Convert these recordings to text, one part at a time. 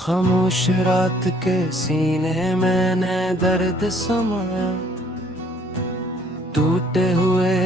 खामोश रात के सीने मैंने दर्द समाया, टूटे हुए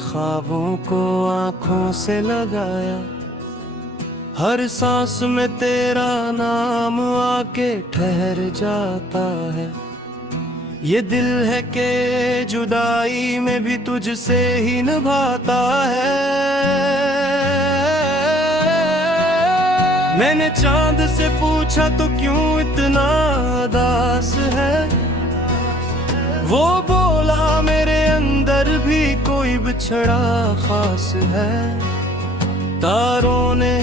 ख्वाबों को आंखों से लगाया। हर सांस में तेरा नाम आके ठहर जाता है। ये दिल है के जुदाई में भी तुझसे ही निभाता है। मैंने चांद से पूछा तो क्यों इतना उदास है। वो बोला मेरे अंदर भी कोई बिछड़ा खास है। तारों ने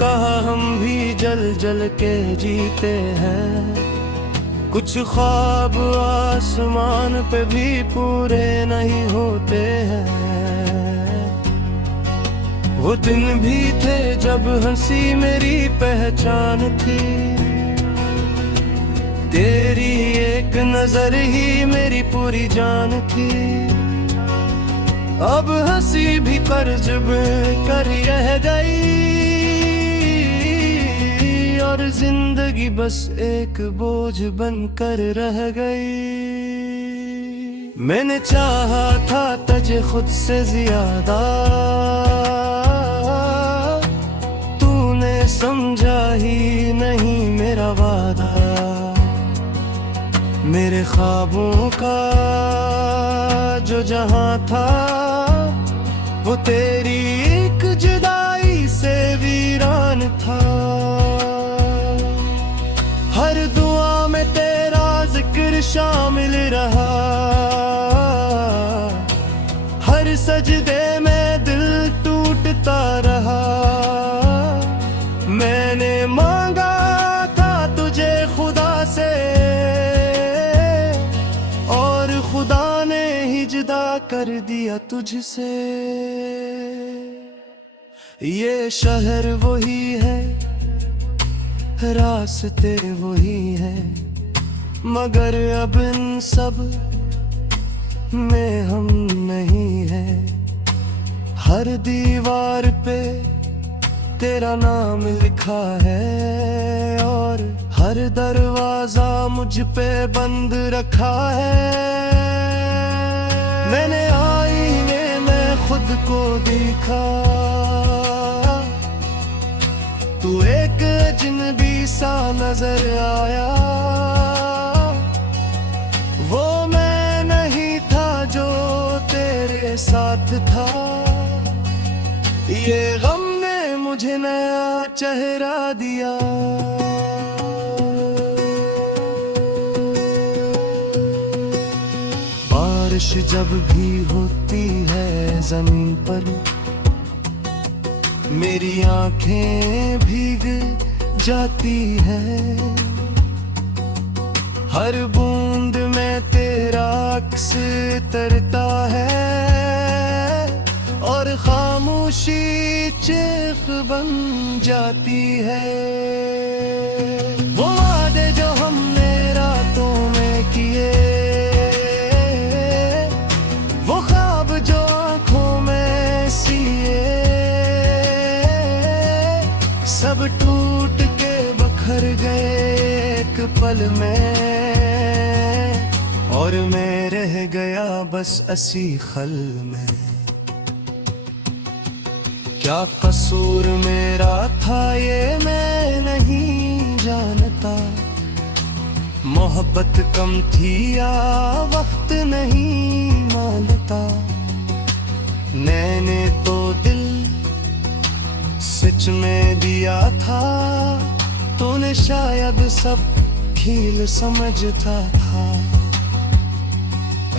कहा हम भी जल जल के जीते हैं। कुछ ख्वाब आसमान पे भी पूरे नहीं होते हैं। वो दिन भी थे जब हंसी मेरी पहचान थी। तेरी एक नजर ही मेरी पूरी जान थी। अब हंसी भी कर्ज में कर रह गई और जिंदगी बस एक बोझ बनकर रह गई। मैंने चाहा था तुझे खुद से ज्यादा, तूने समझा ही नहीं मेरा वादा। मेरे ख्वाबों का जो जहां था वो तेरी एक जुदाई से वीरान था। हर दुआ में तेरा जिक्र शामिल रहा। हर सजदे में दिल टूटता रहा। मैंने मांगा था तुझे खुदा से और खुदा ने ही जुदा कर दिया तुझसे। ये शहर वही है, रास्ते वही है, मगर अब इन सब में हम नहीं है। हर दीवार पे तेरा नाम लिखा है और हर दरवाजा मुझ पे बंद रखा है। मैंने आईने में खुद को देखा, तू एक अजनबी सा नजर आया। वो मैं नहीं था जो तेरे साथ था। ये गम ने मुझे नया चेहरा दिया। बारिश जब भी होती है जमीन पर, मेरी आंखें भीग जाती है। हर बूंद में तेरा अक्स तरता है और खामोशी चीख बन जाती है। वो वादे जो हमने रातों में किए, वो ख्वाब जो आंखों में सिए, सब टूट के बखर गए एक पल में और मैं रह गया बस असी खल में। क्या कसूर मेरा था ये मैं नहीं जानता। मोहब्बत कम थी या वक्त नहीं मानता। मैंने तो दिल सच में दिया था, तूने शायद सब खेल समझता था।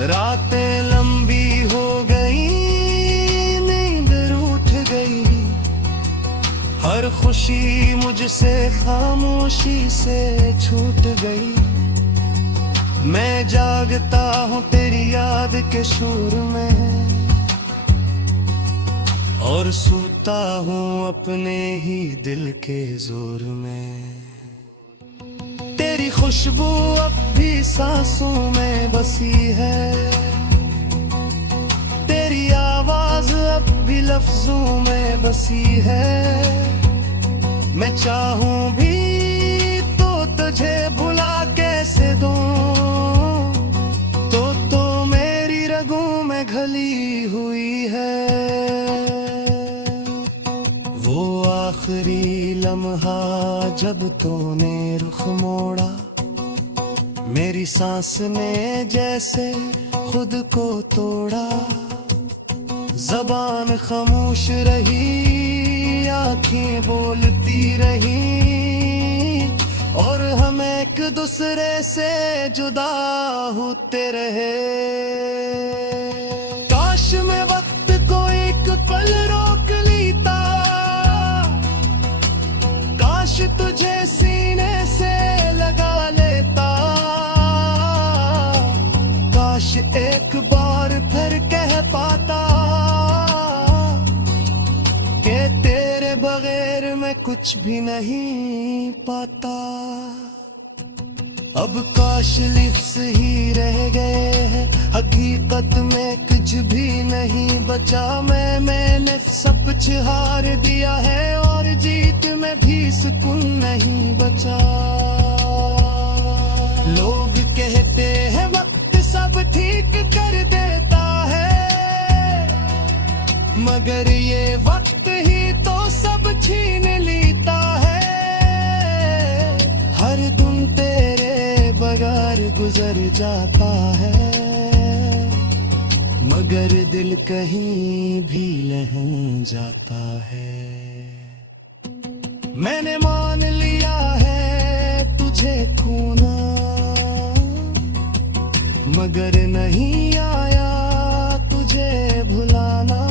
रातें लंबी हो गई, नींद रूठ गई। हर खुशी मुझसे खामोशी से छूट गई। मैं जागता हूँ तेरी याद के शोर में और सोता हूँ अपने ही दिल के जोर में। तेरी खुशबू अब भी सांसों में बसी है। तेरी आवाज अब भी लफ्जों में बसी है। मैं चाहूं भी तो वो आखिरी लम्हा जब तूने रुख मोड़ा, मेरी सांस ने जैसे खुद को तोड़ा। ज़बान खामोश रही, आँखें बोलती रही, और हम एक दूसरे से जुदा होते रहे। काश मैं वक्त को एक पल रोक लेता, काश तुझे सीने से लगा लेता, काश एक बार फिर कह पाता कि तेरे बगैर मैं कुछ भी नहीं पाता। अब काश लिफ्ज़ ही रह गए हैं, हकीकत में कुछ भी नहीं बचा। मैंने सब कुछ हार दिया है, और जीत में भी सुकून नहीं बचा। लोग कहते हैं वक्त सब ठीक कर देता है, मगर ये वक्त ही तो सब छीन लेता है। हर दिन तेरे बगैर गुजर जाता है, मगर दिल कहीं भी लह जाता है। मैंने मान लिया है तुझे खोना, मगर नहीं आया तुझे भुलाना।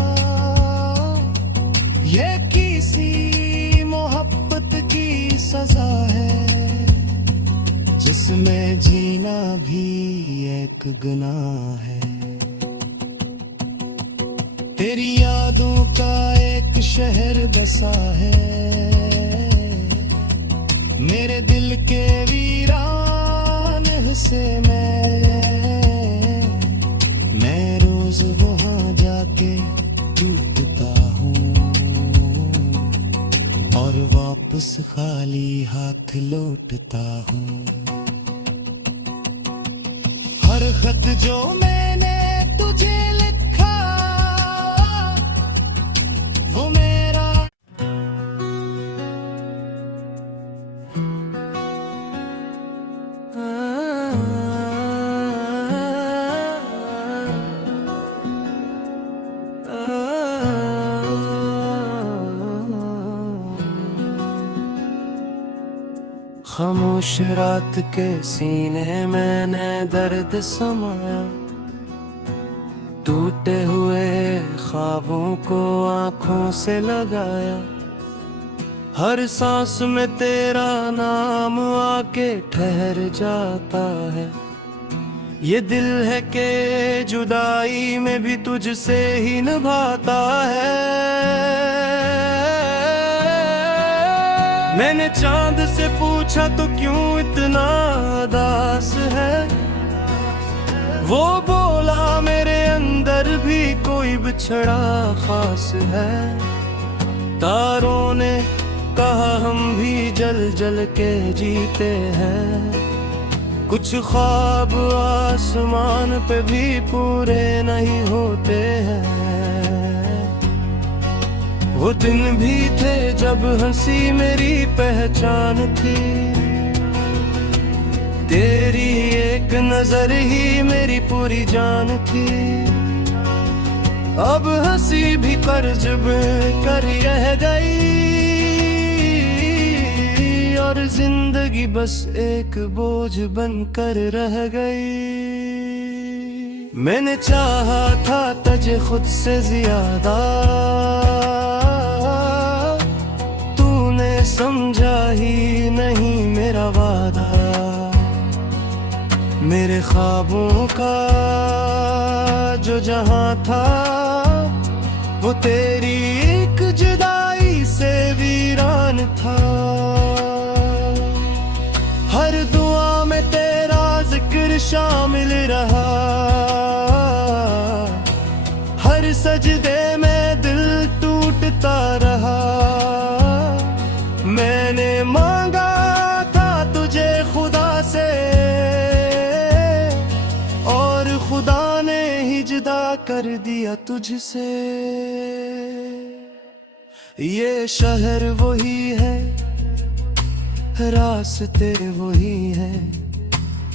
ये किसी मोहब्बत की सजा है, जिसमें जीना भी एक गुनाह है। तेरी यादों का एक शहर बसा है, मेरे दिल के वीरान हिस्से में। मैं रोज वहां जाके टूटता हूँ, और वापस खाली हाथ लौटता हूँ। हर खत जो मैंने तुझे लिखा, वो मेरा खामोश रात के सीने मैंने दर्द समाया। टूटे हुए ख्वाबों को आंखों से लगाया। हर सांस में तेरा नाम आके ठहर जाता है। ये दिल है कि जुदाई में भी तुझसे ही निभाता है। मैंने चांद से पूछा तो क्यों इतना उदास है, वो बोला मेरे अंदर भी कोई बिछड़ा खास है। तारों ने कहा हम भी जल जल के जीते हैं, कुछ ख्वाब आसमान पे भी पूरे नहीं होते हैं। वो दिन भी थे जब हंसी मेरी पहचान थी, तेरी एक नजर ही मेरी पूरी जान थी। अब हंसी भी कर्ज कर रह गई, और जिंदगी बस एक बोझ बनकर रह गई। मैंने चाहा था तुझे खुद से ज्यादा, तूने समझा ही नहीं मेरा वादा। मेरे ख्वाबों का जो जहां था, वो तेरी एक जुदाई से वीरान था। हर दुआ में तेरा जिक्र शामिल रहा, हर सजदे में दिल टूटता रहा। मैंने मांगा था तुझे खुदा से, और खुदा ने ही जुदा कर दिया तुझसे। ये शहर वही है, रास्ते वही है,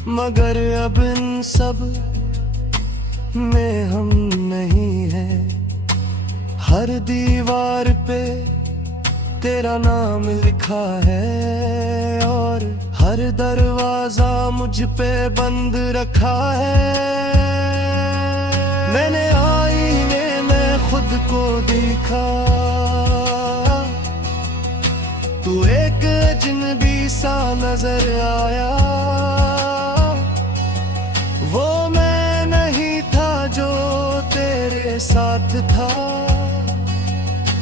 मगर अब इन सब में हम नहीं है। हर दीवार पे तेरा नाम लिखा है और हर दरवाजा मुझ पे बंद रखा है। मैंने आईने में खुद को देखा, तू एक अजनबी सा नजर आया। वो मैं नहीं था जो तेरे साथ था,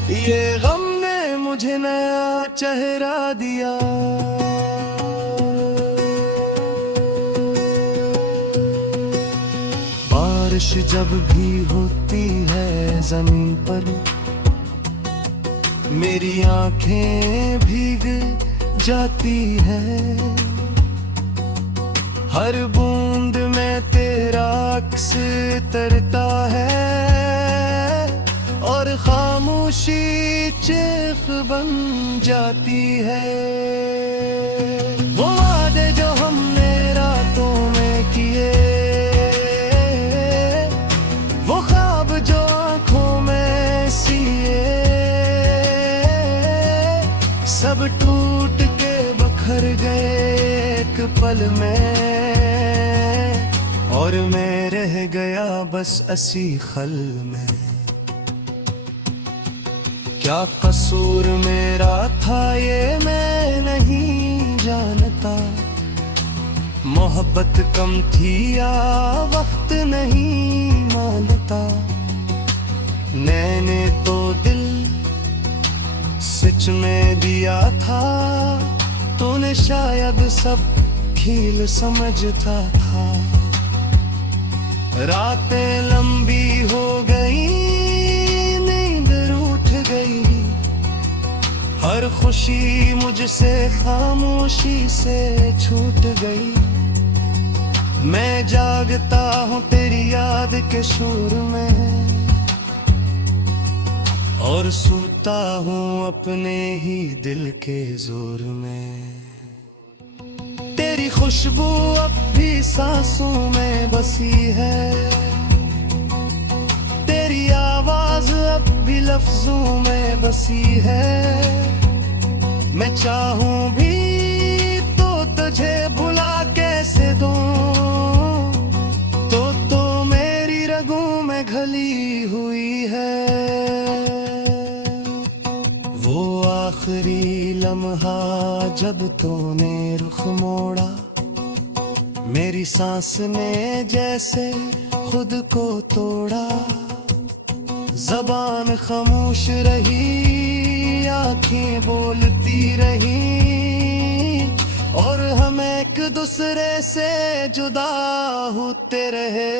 ये गम ने मुझे नया चेहरा दिया। बारिश जब भी होती है जमीन पर, मेरी आंखें भीग जाती है। हर बूंद में तेरा अक्स तरता है और खामोशी चीख बन जाती है। वो वादे जो हमने रातों में किए, वो ख्वाब जो आंखों में सिए, सब टूट के बखर गए एक पल में, और मैं रह गया बस असी खल में। क्या कसूर मेरा था ये मैं नहीं जानता, मोहब्बत कम थी या वक्त नहीं मानता। मैंने तो दिल सच में दिया था, तूने शायद सब खेल समझता था। रातें लंबी हो गई, नींद रूठ गई, हर खुशी मुझसे खामोशी से छूट गई। मैं जागता हूँ तेरी याद के शोर में, और सोता हूँ अपने ही दिल के जोर में। तेरी खुशबू अब भी सांसों में बसी है, तेरी आवाज अब भी लफ्जों में बसी है। मैं चाहूं भी तो तुझे भुला कैसे दूं, तो मेरी रगों में घली हुई है। वो आखिरी लम्हा जब तूने रुख मोड़ा, मेरी सांस ने जैसे खुद को तोड़ा। जबान खामोश रही, आंखें बोलती रही, और हम एक दूसरे से जुदा होते रहे।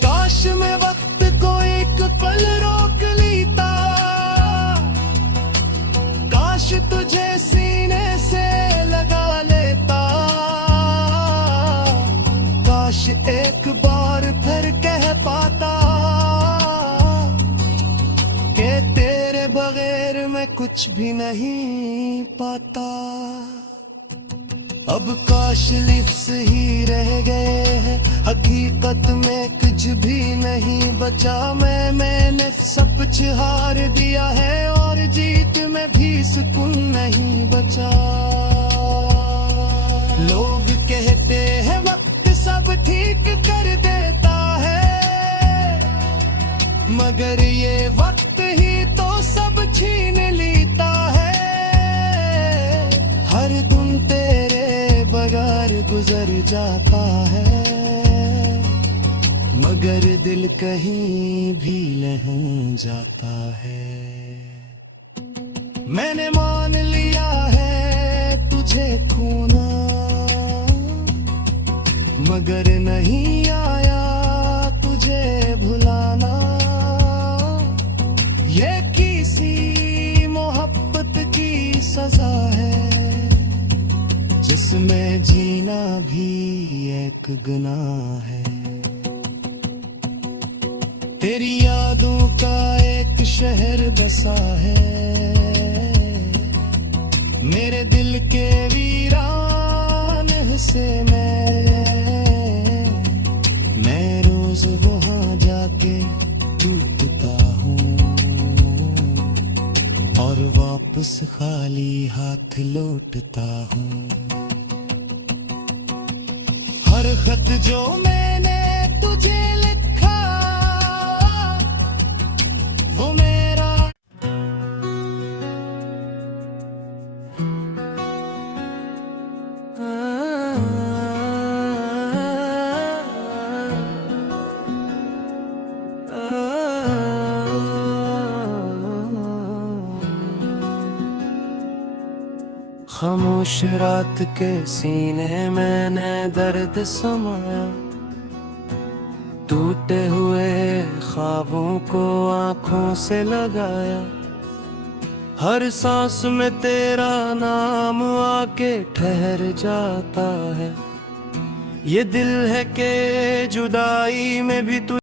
काश मैं वक्त को एक पल रोक लेता, काश तुझे सीने से लगा लेता, काश एक बार फिर कह पाता कि तेरे बगैर मैं कुछ भी नहीं पाता। अब काश लिफ्स ही रह गए हैं, हकीकत में कुछ भी नहीं बचा। मैंने सब कुछ हार दिया है, और जीत में भी सुकून नहीं बचा। लोग कहते हैं वक्त सब ठीक कर देता है, मगर ये वक्त ही तो सब छीन लेता है। हर दिन तेरे बगैर गुजर जाता है, मगर दिल कहीं भी नहीं जाता है। मैंने मान लिया है तुझे खोना, मगर नहीं आया तुझे भुलाना। ये किसी मोहब्बत की सजा है, जिसमें जीना भी एक गुनाह है। तेरी यादों का एक शहर बसा है। मेरे दिल के वीरान हिस्से मैं रोज वहां जाके टूटता हूँ और वापस खाली हाथ लौटता हूँ। हर खत जो मैंने तुझे लिखा वो मेरा खामोश रात के सीने मैंने दर्द समाया, टूटे हुए ख्वाबों को आंखों से लगाया। हर सांस में तेरा नाम आके ठहर जाता है। ये दिल है कि जुदाई में भी तू